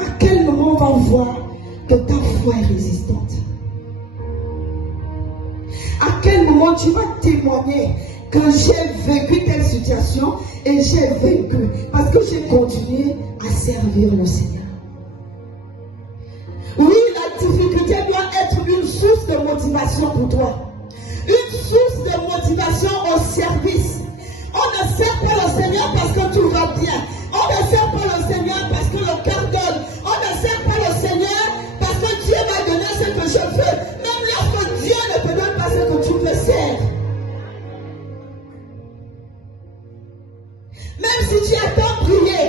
À quel moment on va voir que ta foi est résistante? À quel moment tu vas témoigner que j'ai vécu telle situation et j'ai vaincu parce que j'ai continué à servir le Seigneur? Oui, la difficulté doit être une source de motivation pour toi. Une source de motivation au service. On ne sert pas le Seigneur parce que tout va bien. On ne sert pas le Seigneur parce que le cœur donne. On ne sert pas le Seigneur parce que Dieu m'a donné ce que je veux. Même lorsque Dieu ne te donne pas ce que tu veux, sers. Même si tu as tant prié,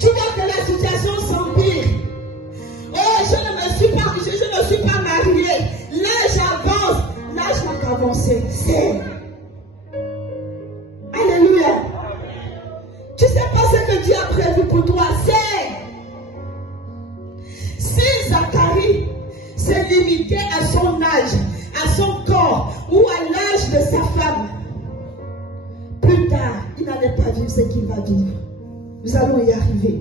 tu vois que la situation s'empire. Oh, je ne me suis pas mariée. L'âge avance. L'âge n'a qu'avancé. Sers. Alléluia. Tu ne sais pas ce que Dieu a prévu pour toi. Sers. Si Zacharie s'est limité à son âge, à son corps ou à l'âge de sa femme, plus tard, il n'allait pas vivre ce qu'il va vivre. Nous allons y arriver.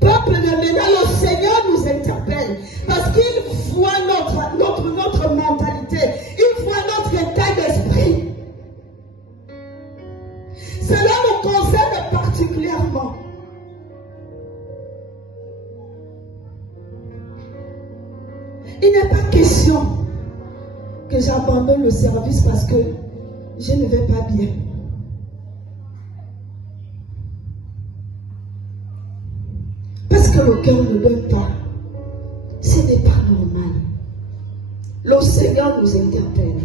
Peuple de Ménal, le Seigneur nous interpelle parce qu'il voit notre mentalité, il voit notre état d'esprit. Cela nous concerne particulièrement. Il n'est pas question que j'abandonne le service parce que je ne vais pas bien. Parce que le cœur ne donne pas. Ce n'est pas normal. Le Seigneur nous interpelle.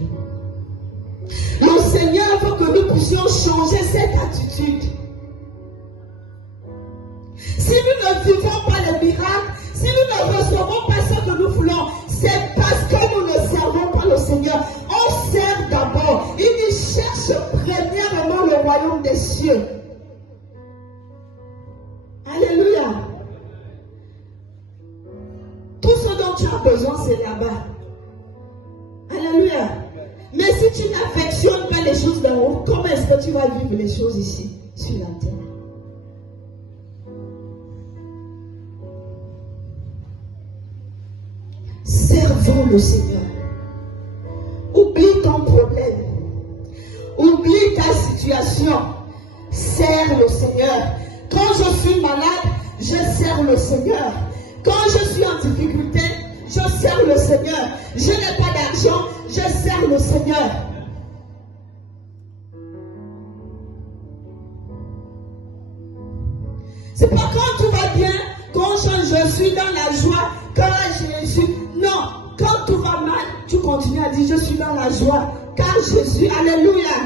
Le Seigneur veut que nous puissions changer cette attitude. Si nous ne vivons pas les miracles, si nous ne recevons pas ce que nous voulons, c'est parce que nous ne servons pas le Seigneur. On sert d'abord. Il dit cherche premièrement le royaume des cieux. Alléluia. Tout ce dont tu as besoin, c'est là-bas. Alléluia. Mais si tu n'affectionnes pas les choses d'en haut, comment est-ce que tu vas vivre les choses ici, sur la terre? Servons le Seigneur. Oublie ton problème. Oublie ta situation. Sers le Seigneur. Quand je suis malade, je sers le Seigneur. Quand je suis en difficulté, je sers le Seigneur. Je n'ai pas d'argent, je sers le Seigneur. C'est pas quand tout va bien qu'on chante je suis dans la joie, car Jésus. Non, quand tout va mal, tu continues à dire je suis dans la joie, car Jésus. Alléluia.